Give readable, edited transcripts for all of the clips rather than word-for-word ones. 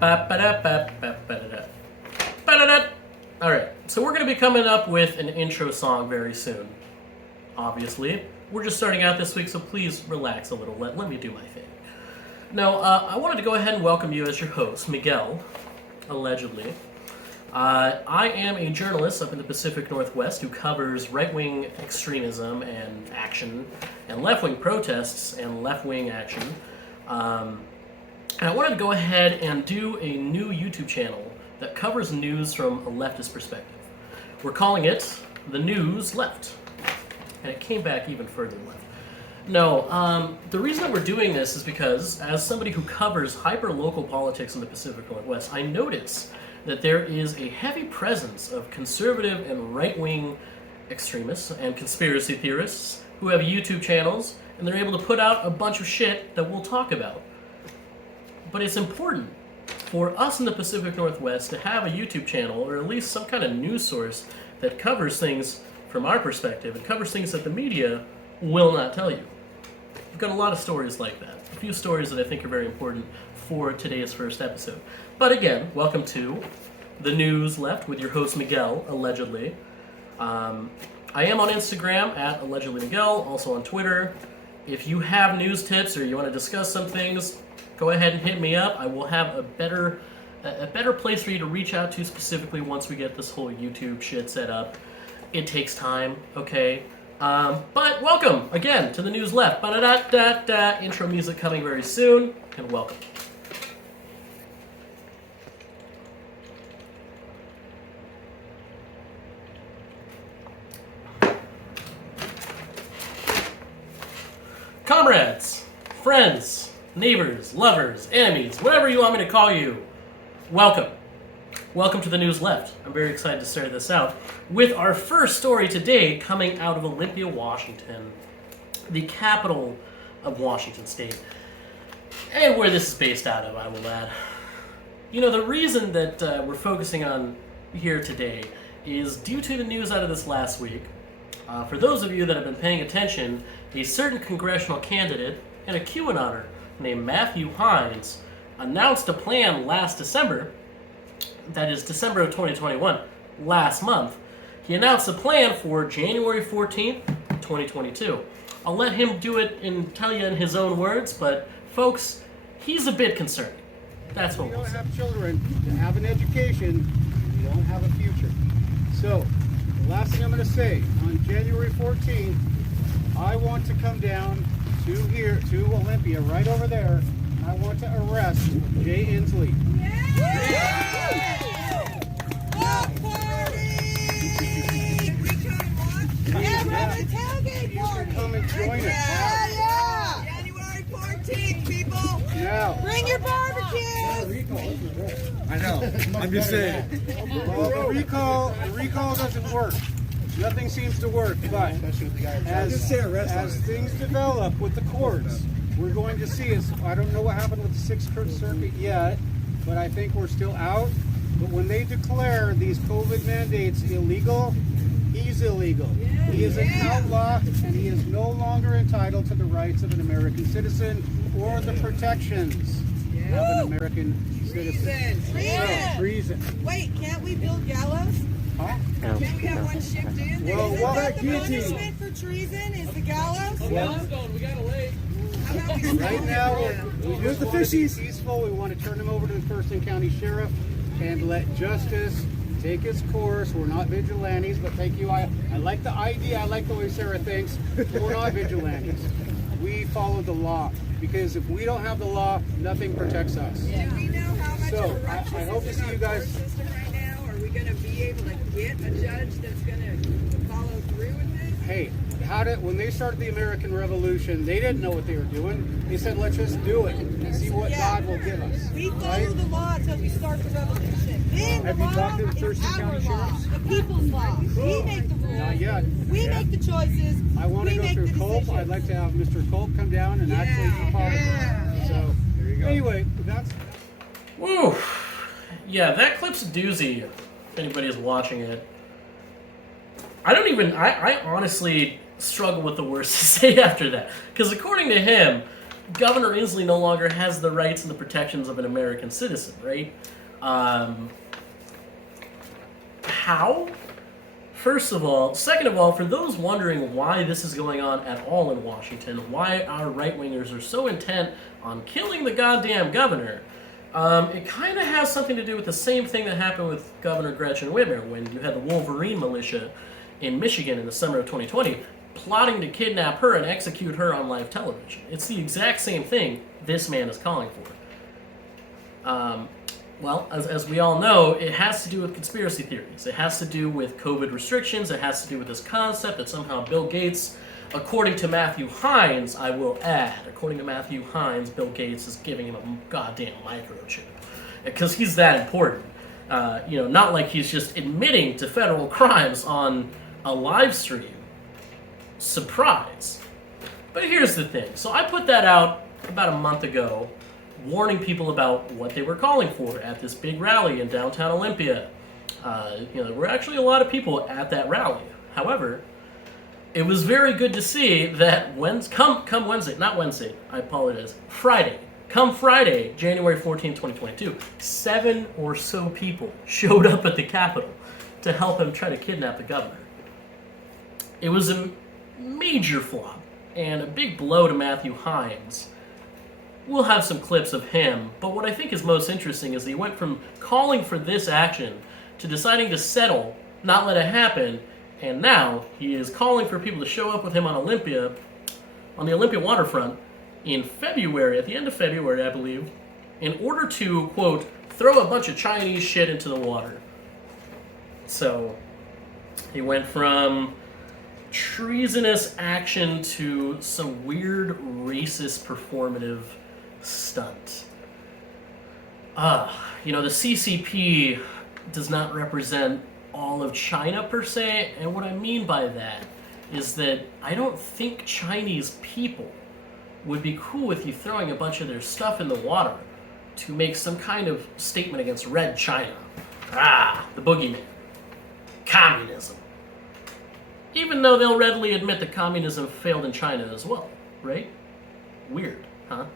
Alright, so we're going to be coming up with an intro song very soon. Obviously. We're just starting out this week, so please relax a little. Let me do my thing. No, I wanted to go ahead and welcome you as your host, Miguel, allegedly. I am a journalist up in the Pacific Northwest who covers right-wing extremism and action, and left-wing protests and left-wing action. And I wanted to go ahead and do a new YouTube channel that covers news from a leftist perspective. We're calling it The News Left. And it came back even further left. No, the reason that we're doing this is because, as somebody who covers hyper-local politics in the Pacific Northwest, I notice that there is a heavy presence of conservative and right-wing extremists and conspiracy theorists who have YouTube channels, and they're able to put out a bunch of shit that we'll talk about. But it's important for us in the Pacific Northwest to have a YouTube channel, or at least some kind of news source that covers things from our perspective and covers things that the media will not tell you. We've got a lot of stories like that. A few stories that I think are very important for today's first episode. But again, welcome to The News Left with your host Miguel, allegedly. I am on Instagram at allegedlymiguel, also on Twitter. If you have news tips or you want to discuss some things, go ahead and hit me up. I will have a better place for you to reach out to specifically once we get this whole YouTube shit set up. It takes time, okay? But welcome, again, to The News Left. Ba-da-da-da-da. Intro music coming very soon, and welcome. Comrades, friends, neighbors, lovers, enemies, whatever you want me to call you, welcome. Welcome to The News Left. I'm very excited to start this out with our first story today coming out of Olympia, Washington, the capital of Washington State, and where this is based out of, I will add. You know, the reason that we're focusing on here today is due to the news out of this last week. For those of you that have been paying attention, a certain congressional candidate and a QAnoner named Matthew Hines announced a plan last December. That is December of 2021, last month. He announced a plan for January 14th, 2022. I'll let him do it and tell you in his own words, but folks, he's a bit concerning. That's what we'll say. You don't have children to have an education, you don't have a future. So, the last thing I'm going to say, on January 14th, I want to come down to here, to Olympia, right over there, and I want to arrest Jay Inslee. Come and join us. January 14th, people. Now. Bring your barbecues. I know. I'm just saying. Well, the recall doesn't work. Nothing seems to work, but as things develop with the courts, we're going to see. I don't know what happened with the Sixth Circuit yet, but I think we're still out. But when they declare these COVID mandates illegal, he's illegal. He is an outlaw, and he is no longer entitled to the rights of an American citizen or the protections of an American citizen. Treason. Wait, can't we build gallows? Huh? Can't we have one shipped in? Well, what punishment for treason is the gallows? Well, We got a lake. How about we right now, we Here's just the want to be fishies. peaceful. We want to turn him over to the Thurston County Sheriff and let justice take its course. We're not vigilantes, but thank you. I like the idea. I like the way Sarah thinks. We're not vigilantes. We follow the law, because if we don't have the law, nothing protects us. Do we know how much So, corruption I hope to is see in our you guys- court system right now? Are we going to be able to get a judge that's going to follow through with this? Hey, when they started the American Revolution, they didn't know what they were doing. They said, let's just do it and see what God will give us. We follow Right? the law until we start the revolution. Then Have the you talked to the law Thurston is our County law, sheriffs? the people's law. We make the rules. Not yet. We Yeah. make the choices. I want to we go make through the Culp. decisions. I'd like to have Mr. Culp come down and actually apologize. So, There you go. anyway, that's... Woo! Yeah, that clip's a doozy, if anybody is watching it. I honestly struggle with the words to say after that. Because according to him, Governor Inslee no longer has the rights and the protections of an American citizen, right? How? First of all. Second of all, for those wondering why this is going on at all in Washington, why our right-wingers are so intent on killing the goddamn governor, it kind of has something to do with the same thing that happened with Governor Gretchen Whitmer when you had the Wolverine militia in Michigan in the summer of 2020 plotting to kidnap her and execute her on live television. It's the exact same thing this man is calling for. Well, as we all know, it has to do with conspiracy theories. It has to do with COVID restrictions. It has to do with this concept that somehow Bill Gates, according to Matthew Hines, I will add, according to Matthew Hines, Bill Gates is giving him a goddamn microchip. Because he's that important. Not like he's just admitting to federal crimes on a live stream. Surprise. But here's the thing. So I put that out about a month ago, warning people about what they were calling for at this big rally in downtown Olympia. There were actually a lot of people at that rally. However, it was very good to see that come Wednesday, not Wednesday, I apologize, come Friday, January 14, 2022, 7 or so people showed up at the Capitol to help him try to kidnap the governor. It was a major flop and a big blow to Matthew Hines. We'll have some clips of him, but what I think is most interesting is he went from calling for this action to deciding to settle, not let it happen, and now he is calling for people to show up with him on the Olympia waterfront in February, at the end of February, I believe, in order to, quote, throw a bunch of Chinese shit into the water. So, he went from treasonous action to some weird racist performative stunt. The CCP does not represent all of China per se, and what I mean by that is that I don't think Chinese people would be cool with you throwing a bunch of their stuff in the water to make some kind of statement against Red China. The boogeyman. Communism. Even though they'll readily admit that communism failed in China as well, right? Weird, huh?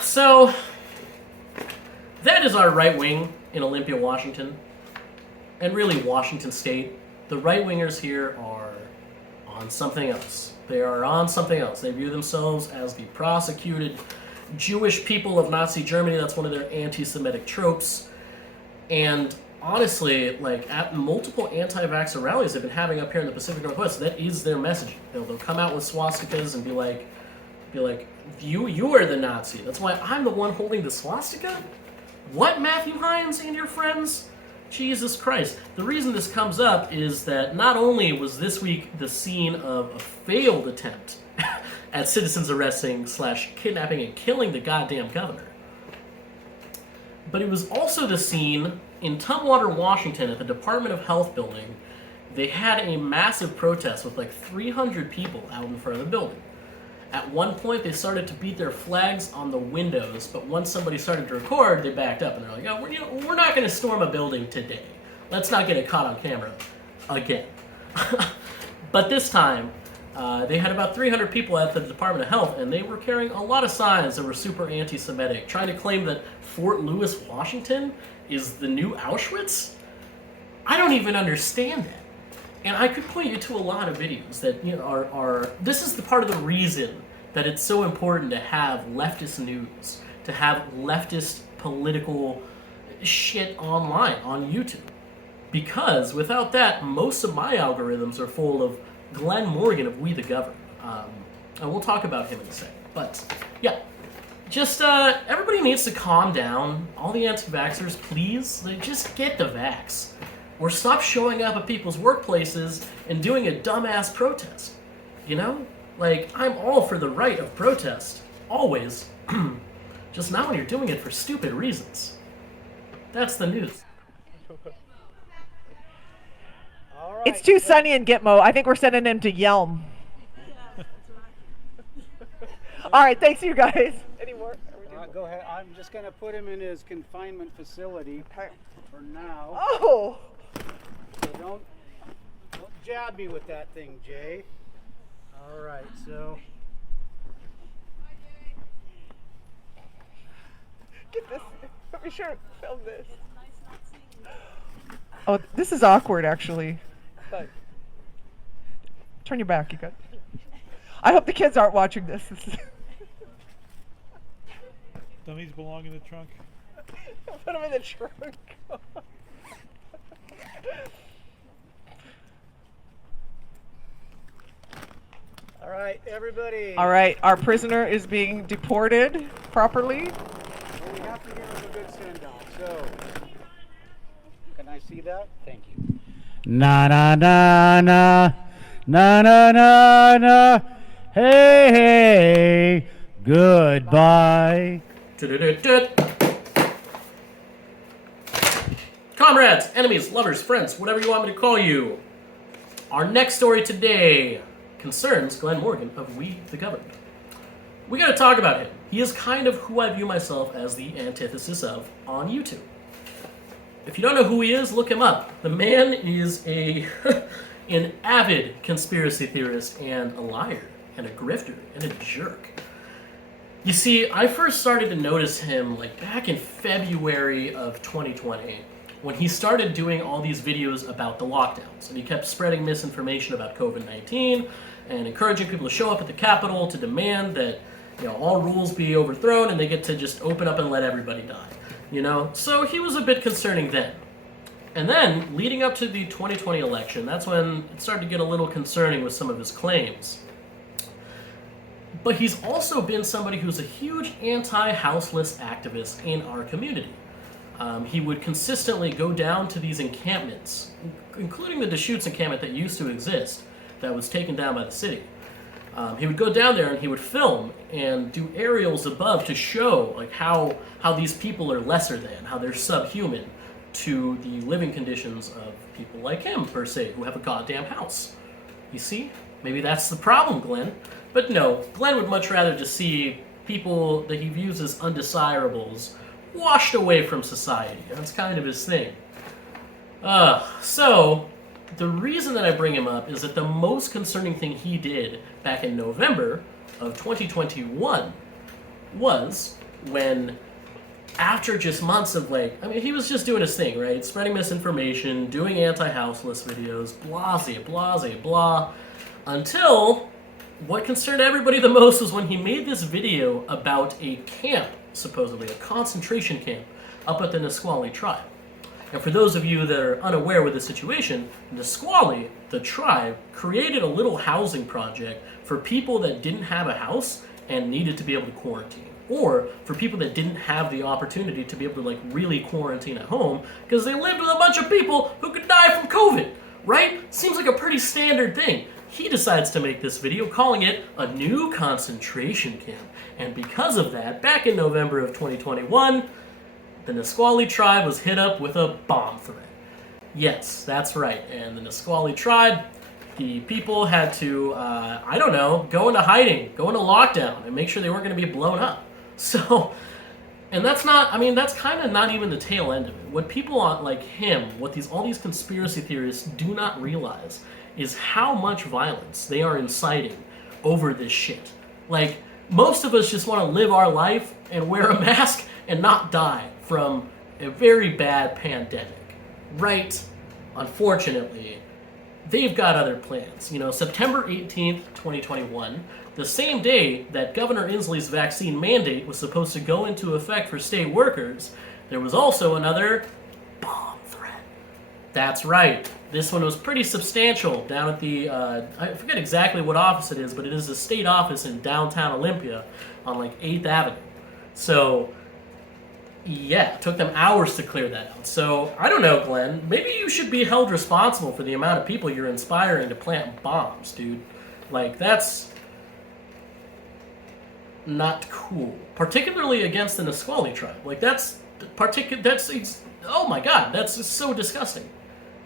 So that is our right wing in Olympia, Washington, and really Washington State. The right-wingers here are on something else. They are on something else. They view themselves as the prosecuted Jewish people of Nazi Germany. That's one of their anti-Semitic tropes. And honestly, at multiple anti-vaxxer rallies they've been having up here in the Pacific Northwest, that is their messaging. They'll come out with swastikas and be like, you are the Nazi. That's why I'm the one holding the swastika? What, Matthew Hines and your friends? Jesus Christ. The reason this comes up is that not only was this week the scene of a failed attempt at citizens arresting / kidnapping and killing the goddamn governor, but it was also the scene in Tumwater, Washington at the Department of Health building. They had a massive protest with 300 people out in front of the building. At one point, they started to beat their flags on the windows, but once somebody started to record, they backed up and they're like, we're not going to storm a building today. Let's not get it caught on camera again. But this time, they had about 300 people at the Department of Health, and they were carrying a lot of signs that were super anti-Semitic, trying to claim that Fort Lewis, Washington is the new Auschwitz. I don't even understand that. And I could point you to a lot of videos that are this is the part of the reason that it's so important to have leftist news, to have leftist political shit online on YouTube. Because without that, most of my algorithms are full of Glen Morgan of We the Government. And we'll talk about him in a second. But yeah, just everybody needs to calm down. All the anti-vaxxers, please, just get the vax. Or stop showing up at people's workplaces and doing a dumbass protest. I'm all for the right of protest. Always. Just not when you're doing it for stupid reasons. That's the news. All right. It's too sunny in Gitmo. I think we're sending him to Yelm. All right, thanks you guys. Any more? Go ahead. I'm just going to put him in his confinement facility for now. Oh! So don't jab me with that thing, Jay. All right, so Get this. Let me film this. Oh, this is awkward, actually. But turn your back, you got. I hope the kids aren't watching this. Dummies belong in the trunk. Put them in the trunk. All right, everybody. All right, our prisoner is being deported properly. Well, we have to give him a good send-off. So, can I see that? Thank you. Na na na na na na na na. Hey hey. Goodbye. Comrades, enemies, lovers, friends, whatever you want me to call you. Our next story today concerns Glen Morgan of We the Governed. We gotta talk about him. He is kind of who I view myself as the antithesis of on YouTube. If you don't know who he is, look him up. The man is an avid conspiracy theorist and a liar and a grifter and a jerk. You see, I first started to notice him like back in February of 2020 when he started doing all these videos about the lockdowns, and he kept spreading misinformation about COVID-19 and encouraging people to show up at the Capitol to demand that, you know, all rules be overthrown and they get to just open up and let everybody die. You know, so he was a bit concerning then. And then, leading up to the 2020 election, that's when it started to get a little concerning with some of his claims. But he's also been somebody who's a huge anti-houseless activist in our community. He would consistently go down to these encampments, including the Deschutes encampment that used to exist, that was taken down by the city. He would go down there and he would film and do aerials above to show like how these people are lesser than, how they're subhuman to the living conditions of people like him, per se, who have a goddamn house. You see? Maybe that's the problem, Glen. But no, Glen would much rather just see people that he views as undesirables washed away from society. That's kind of his thing. So, the reason that I bring him up is that the most concerning thing he did back in November of 2021 was when, after just months of he was just doing his thing, right? Spreading misinformation, doing anti-houseless videos, blah, until what concerned everybody the most was when he made this video about a camp, supposedly a concentration camp, up at the Nisqually tribe. And for those of you that are unaware with the situation, Nisqually, the tribe, created a little housing project for people that didn't have a house and needed to be able to quarantine. Or for people that didn't have the opportunity to be able to really quarantine at home because they lived with a bunch of people who could die from COVID, right? Seems like a pretty standard thing. He decides to make this video calling it a new concentration camp. And because of that, back in November of 2021, the Nisqually tribe was hit up with a bomb threat. Yes, that's right. And the Nisqually tribe, the people had to, go into hiding, go into lockdown, and make sure they weren't going to be blown up. So, and that's kind of not even the tail end of it. What people like him, all these conspiracy theorists do not realize is how much violence they are inciting over this shit. Like, most of us just want to live our life and wear a mask and not die from a very bad pandemic, right? Unfortunately, they've got other plans. You know, September 18th, 2021, the same day that Governor Inslee's vaccine mandate was supposed to go into effect for state workers, there was also another bomb threat. That's right. This one was pretty substantial down at the, I forget exactly what office it is, but it is a state office in downtown Olympia on 8th Avenue. So, yeah, it took them hours to clear that out. So, I don't know, Glenn, maybe you should be held responsible for the amount of people you're inspiring to plant bombs, dude. That's not cool. Particularly against the Nisqually tribe. Oh my god, that's just so disgusting.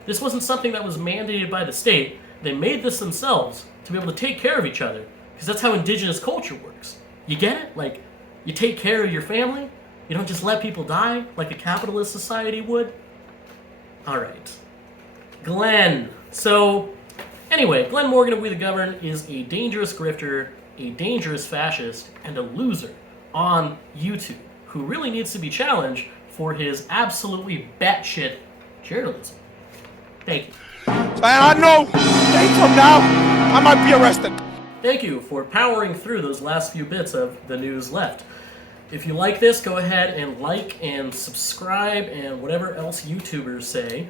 This wasn't something that was mandated by the state. They made this themselves to be able to take care of each other, because that's how indigenous culture works. You get it? You take care of your family. You don't just let people die like a capitalist society would. Alright. Glen. So, anyway, Glen Morgan of We the Govern is a dangerous grifter, a dangerous fascist, and a loser on YouTube. who really needs to be challenged for his absolutely batshit journalism. Thank you. And I know days from now, I might be arrested. Thank you for powering through those last few bits of the news left. If you like this, go ahead and like and subscribe and whatever else YouTubers say.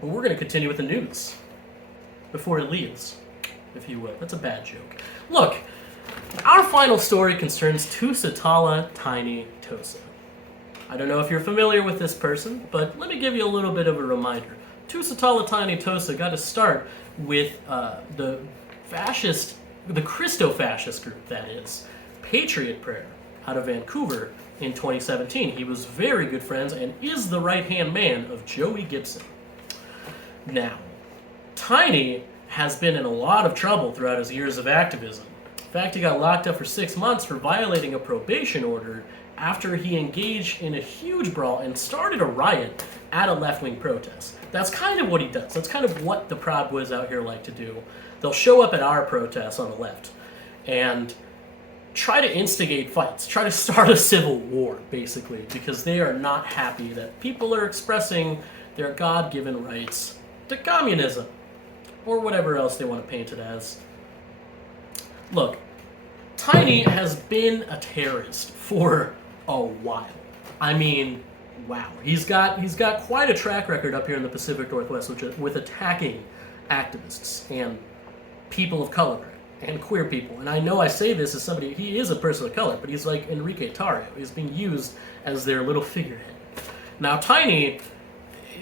But we're going to continue with the news before it leaves, if you will. That's a bad joke. Look, our final story concerns Tusitala Tiny Tosa. I don't know if you're familiar with this person, but let me give you a little bit of a reminder. Tusitala Tiny Tosa got to start with the Christo-fascist group, that is, Patriot Prayer, out of Vancouver in 2017. He was very good friends and is the right-hand man of Joey Gibson. Now, Tiny has been in a lot of trouble throughout his years of activism. In fact, he got locked up for 6 months for violating a probation order after he engaged in a huge brawl and started a riot at a left-wing protest. That's kind of what he does. That's kind of what the Proud Boys out here like to do. They'll show up at our protests on the left and try to instigate fights, try to start a civil war, basically, because they are not happy that people are expressing their God-given rights to communism, or whatever else they want to paint it as. Look, Tiny has been a terrorist for a while. I mean, wow. He's got quite a track record up here in the Pacific Northwest with attacking activists and people of color and queer people. And I know I say this as somebody, he is a person of color, but he's like Enrique Tarrio. He's being used as their little figurehead. Now, Tiny,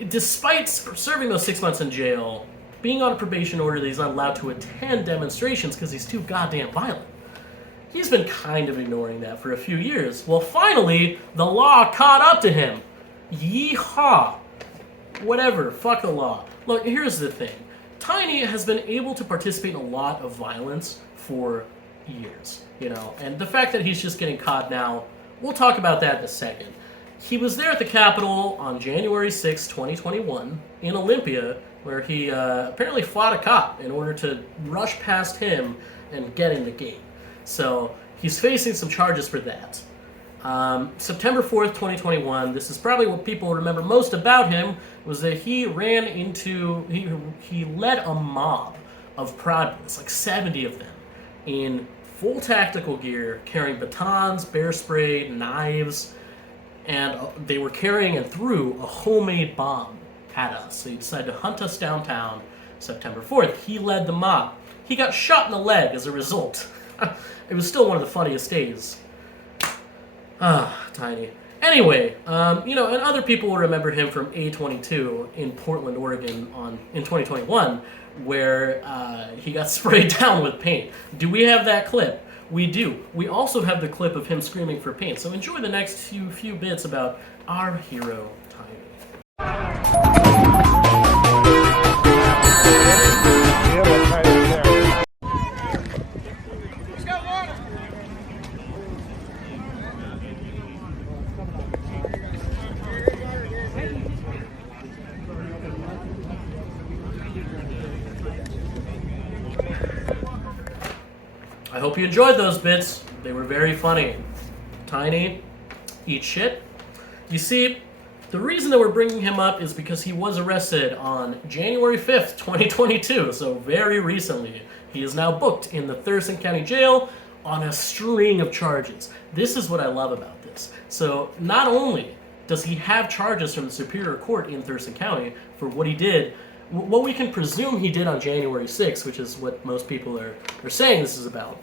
despite serving those 6 months in jail, being on a probation order that he's not allowed to attend demonstrations because he's too goddamn violent, he's been kind of ignoring that for a few years. Well, finally, the law caught up to him. Yeehaw. Whatever, fuck the law. Look, here's the thing. Tiny has been able to participate in a lot of violence for years, you know, and the fact that he's just getting caught now, we'll talk about that in a second. He was there at the Capitol on January 6, 2021, in Olympia, where he apparently fought a cop in order to rush past him and get in the gate. So he's facing some charges for that. September 4th, 2021, this is probably what people remember most about him, was that he led a mob of Proud Boys, like 70 of them, in full tactical gear, carrying batons, bear spray, knives, and they were carrying and threw a homemade bomb at us. So he decided to hunt us downtown September 4th. He led the mob. He got shot in the leg as a result. It was still one of the funniest days. Tiny. Anyway, and other people will remember him from A22 in Portland, Oregon in 2021, where he got sprayed down with paint. Do we have that clip? We do. We also have the clip of him screaming for paint. So enjoy the next few bits about our hero, Tiny. I hope you enjoyed those bits. They were very funny. Tiny, eat shit. You see, the reason that we're bringing him up is because he was arrested on January 5th, 2022, so very recently. He is now booked in the Thurston County Jail on a string of charges. This is what I love about this. So not only does he have charges from the Superior Court in Thurston County for what he did, what we can presume he did on January 6th, which is what most people are saying this is about.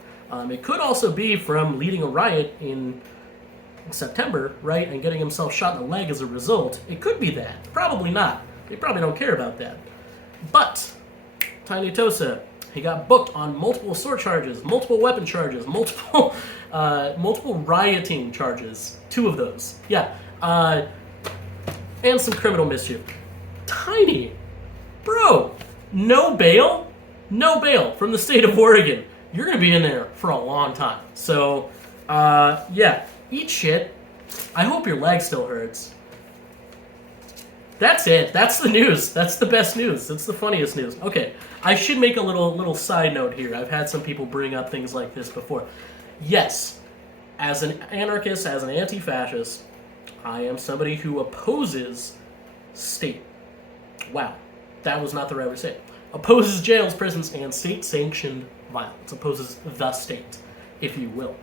It could also be from leading a riot in September, right, and getting himself shot in the leg as a result. It could be that. Probably not. They probably don't care about that. But Tiny Tosa, he got booked on multiple assault charges, multiple weapon charges, multiple rioting charges. 2 of those. Yeah. And some criminal mischief. Tiny, bro, no bail? No bail from the state of Oregon. You're going to be in there for a long time. So, yeah, eat shit. I hope your leg still hurts. That's it. That's the news. That's the best news. That's the funniest news. Okay, I should make a little side note here. I've had some people bring up things like this before. Yes, as an anarchist, as an anti-fascist, I am somebody who opposes state. Wow, that was not the right way to say it. Opposes jails, prisons, and state-sanctioned violence. Opposes the state, if you will.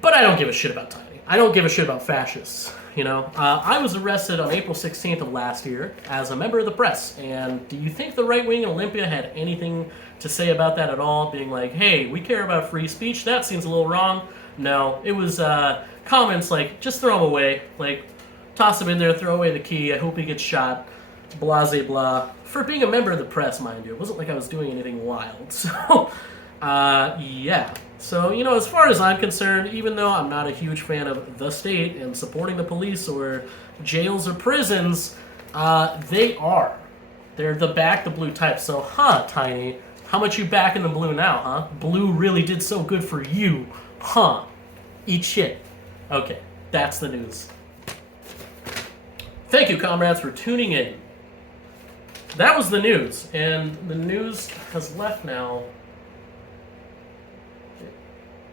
But I don't give a shit about Tiny. I don't give a shit about fascists, you know? I was arrested on April 16th of last year as a member of the press, and do you think the right wing in Olympia had anything to say about that at all? Being like, hey, we care about free speech, that seems a little wrong. No, it was comments like, just throw him away, like, toss him in there, throw away the key, I hope he gets shot, blah, blah. For being a member of the press, mind you, it wasn't like I was doing anything wild, so, yeah. So, you know, as far as I'm concerned, even though I'm not a huge fan of the state and supporting the police or jails or prisons, they are. They're the back the blue type. So, Tiny, how much you back in the blue now, huh? Blue really did so good for you, huh? Eat shit. Okay, that's the news. Thank you, comrades, for tuning in. That was the news, and the news has left now.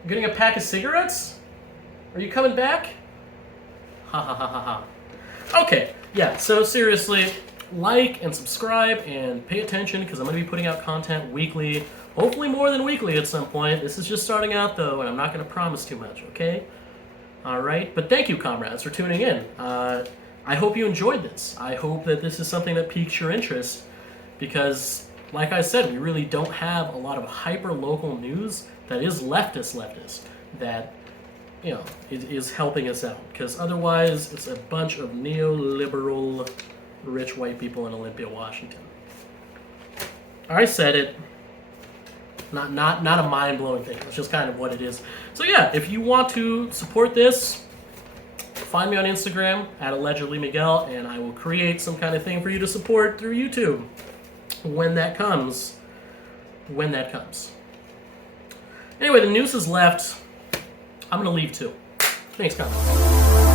Getting a pack of cigarettes? Are you coming back? Ha ha ha ha ha. Okay, yeah, so seriously, like and subscribe and pay attention because I'm going to be putting out content weekly. Hopefully more than weekly at some point. This is just starting out though, and I'm not going to promise too much, okay? Alright, but thank you, comrades, for tuning in. I hope you enjoyed this. I hope that this is something that piques your interest because, like I said, we really don't have a lot of hyper-local news that is leftist that, you know, is helping us out. Because otherwise, it's a bunch of neoliberal, rich white people in Olympia, Washington. I said it. Not a mind-blowing thing. It's just kind of what it is. So yeah, if you want to support this, find me on Instagram at @AllegedlyMiguel, and I will create some kind of thing for you to support through YouTube when that comes. When that comes. Anyway, the news is left. I'm going to leave too. Thanks, guys.